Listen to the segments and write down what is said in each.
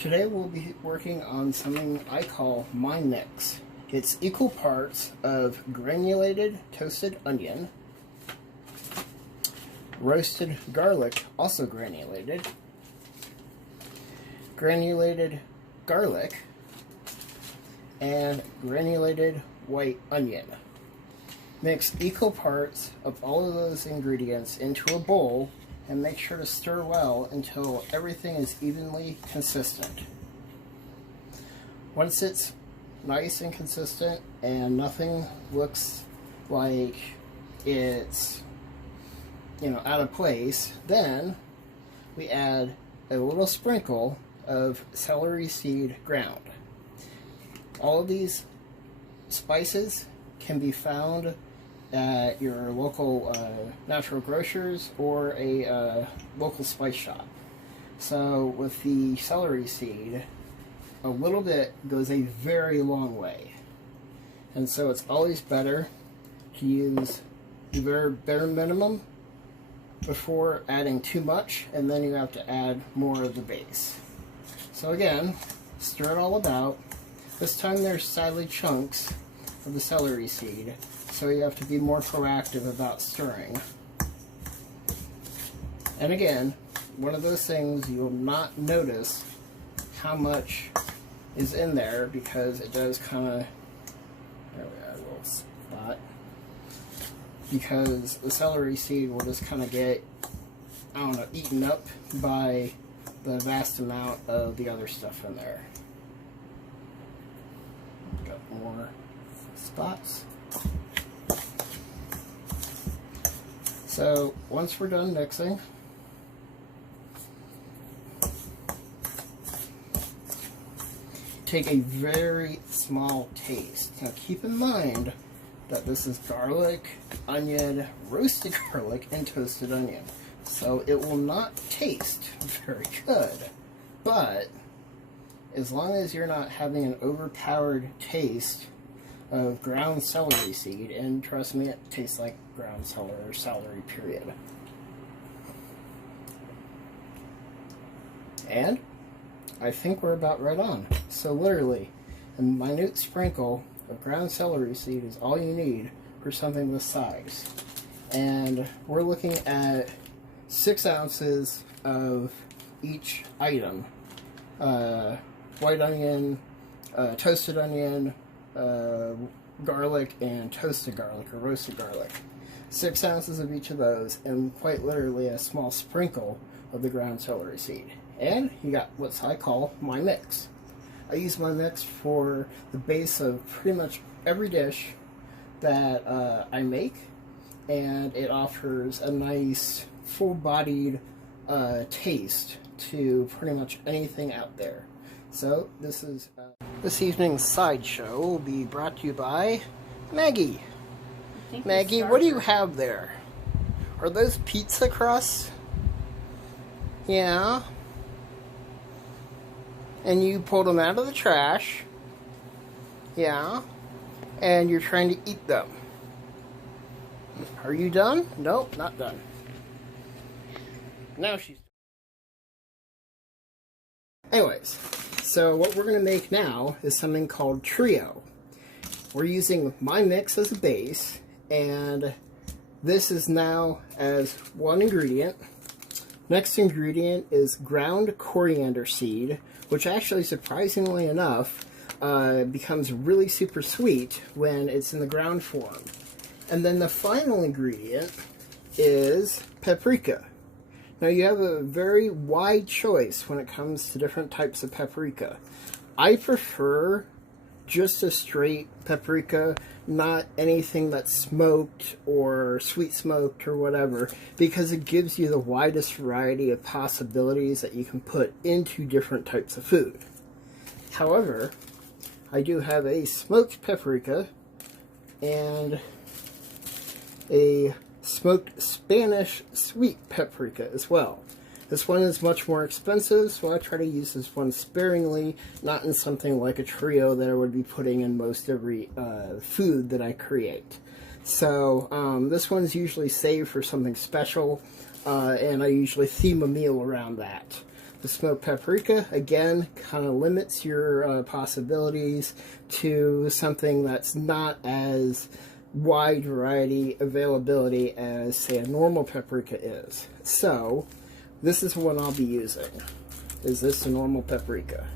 Today we'll be working on something I call Mymix. It's equal parts of granulated toasted onion, roasted garlic, also granulated garlic, and granulated white onion. Mix equal parts of all of those ingredients into a bowl and make sure to stir well until everything is evenly consistent. Once it's nice and consistent and nothing looks like it's out of place, then we add a little sprinkle of celery seed ground. All of these spices can be found at your local natural grocers or a local spice shop. So with the celery seed, a little bit goes a very long way. And so it's always better to use the very bare minimum before adding too much, and then you have to add more of the base. So again, stir it all about. This time there's sadly chunks of the celery seed, so you have to be more proactive about stirring. And again, one of those things you'll not notice how much is in there because it does kind of, there we are, a little spot, because the celery seed will just kind of get, eaten up by the vast amount of the other stuff in there. Got more spots. So once we're done mixing, take a very small taste. Now keep in mind that this is garlic, onion, roasted garlic, and toasted onion. So it will not taste very good, but as long as you're not having an overpowered taste of ground celery seed, and trust me, it tastes like ground celery or celery, period. And I think we're about right on. So literally, a minute sprinkle of ground celery seed is all you need for something this size. And we're looking at 6 ounces of each item. White onion, toasted onion, garlic, and toasted garlic or roasted garlic. 6 ounces of each of those, and quite literally a small sprinkle of the ground celery seed. And you got what I call Mymix. I use Mymix for the base of pretty much every dish that I make, and it offers a nice full-bodied taste to pretty much anything out there. So this is this evening's sideshow will be brought to you by Maggie. Maggie, what do you have there? Are those pizza crusts? Yeah. And you pulled them out of the trash. Yeah. And you're trying to eat them. Are you done? Nope, not done. Now she's... Anyways, so what we're going to make now is something called trio. We're using Mymix as a base, and this is now as one ingredient. Next ingredient is ground coriander seed, which actually, surprisingly enough, becomes really super sweet when it's in the ground form. And then the final ingredient is paprika. Now you have a very wide choice when it comes to different types of paprika. I prefer just a straight paprika, not anything that's smoked or sweet smoked or whatever, because it gives you the widest variety of possibilities that you can put into different types of food. However, I do have a smoked paprika and a smoked Spanish sweet paprika as well. This one is much more expensive, so I try to use this one sparingly, not in something like a trio that I would be putting in most every food that I create. So this one's usually saved for something special, and I usually theme a meal around that. The smoked paprika, again, kind of limits your possibilities to something that's not as wide variety availability as, say, a normal paprika is. So, this is what I'll be using. Is this a normal paprika?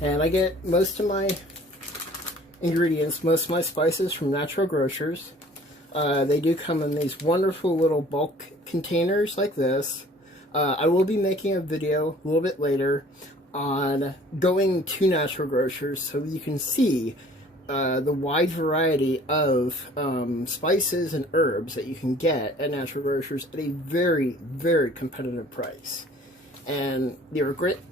And I get most of my ingredients, most of my spices from Natural Grocers. They do come in these wonderful little bulk containers like this. I will be making a video a little bit later on going to Natural Grocers so you can see the wide variety of spices and herbs that you can get at Natural Grocers at a very, very competitive price. And the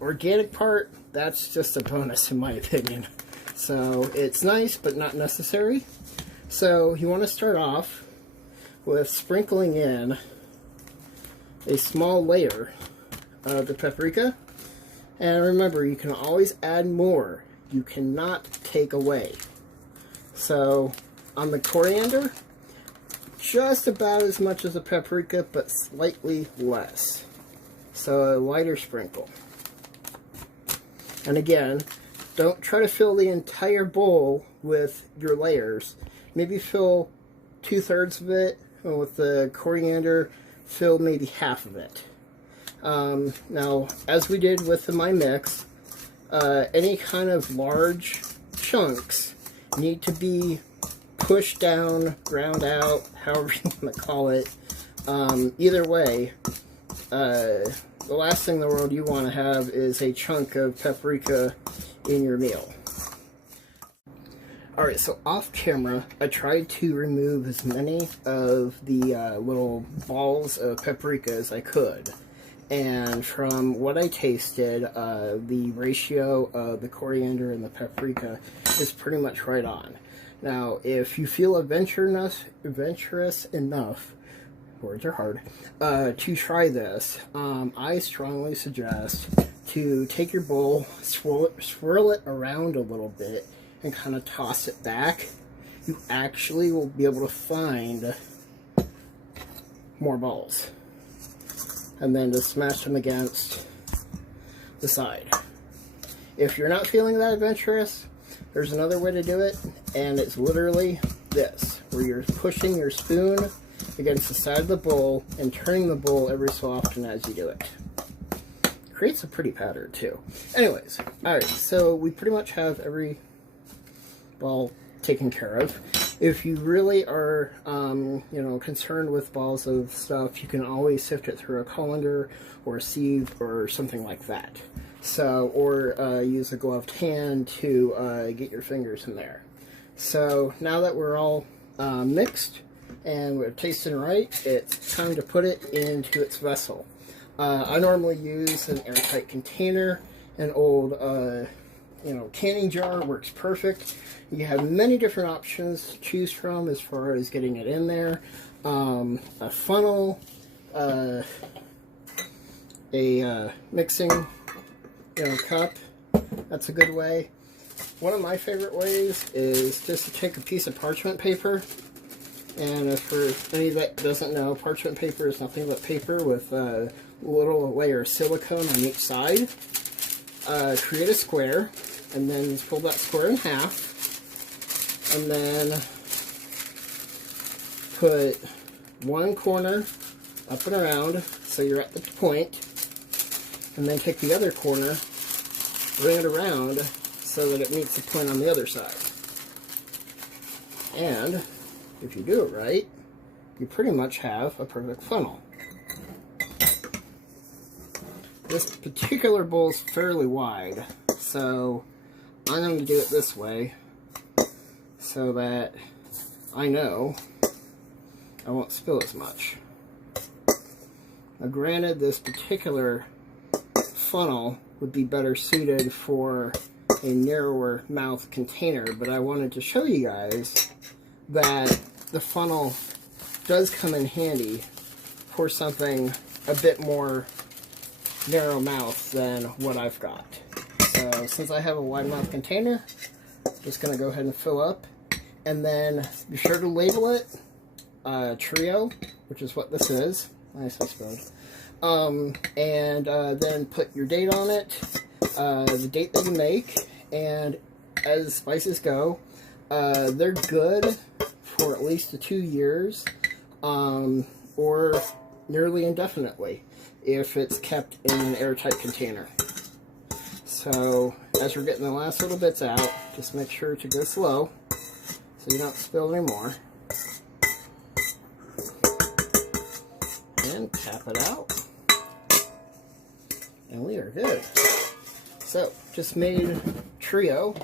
organic part, that's just a bonus in my opinion. So it's nice, but not necessary. So you want to start off with sprinkling in a small layer of the paprika. And remember, you can always add more. You cannot take away. So on the coriander, just about as much as the paprika, but slightly less. So a lighter sprinkle. And again, don't try to fill the entire bowl with your layers. Maybe fill 2/3 of it, and with the coriander, fill maybe half of it. Now, as we did with the Mymix, any kind of large chunks need to be pushed down, ground out, however you want to call it. Either way, the last thing in the world you want to have is a chunk of paprika in your meal. Alright, so off camera, I tried to remove as many of the little balls of paprika as I could. And from what I tasted, the ratio of the coriander and the paprika is pretty much right on. Now, if you feel adventurous enough, words are hard, to try this, I strongly suggest to take your bowl, swirl it around a little bit, and kind of toss it back. You actually will be able to find more balls. And then just smash them against the side. If you're not feeling that adventurous, there's another way to do it, and it's literally this, where you're pushing your spoon against the side of the bowl and turning the bowl every so often as you do it. Creates a pretty pattern too. Anyways, alright, so we pretty much have every ball taken care of. If you really are, you know, concerned with balls of stuff, you can always sift it through a colander or a sieve or something like that. So, or use a gloved hand to get your fingers in there. So now that we're all mixed and we're tasting right, it's time to put it into its vessel. I normally use an airtight container. An old you know, canning jar works perfect. You have many different options to choose from as far as getting it in there. A funnel, a mixing, you know, cup. That's a good way. One of my favorite ways is just to take a piece of parchment paper. And for any that doesn't know, parchment paper is nothing but paper with a little layer of silicone on each side. Create a square, and then fold that square in half, and then put one corner up and around so you're at the point, and then take the other corner, bring it around so that it meets the point on the other side. And if you do it right, you pretty much have a perfect funnel. This particular bowl is fairly wide, so I'm going to do it this way so that I know I won't spill as much. Now granted, this particular funnel would be better suited for a narrower mouth container, but I wanted to show you guys that the funnel does come in handy for something a bit more narrow mouth than what I've got. So since I have a wide mouth container, I'm just going to go ahead and fill up, and then be sure to label it Trio, which is what this is. Nicely spelled. And then put your date on it, the date that you make, and as spices go, they're good for at least 2 years, or nearly indefinitely if it's kept in an airtight container. So as you're getting the last little bits out, just make sure to go slow so you don't spill any more. And tap it out. And we are good. So, just made trio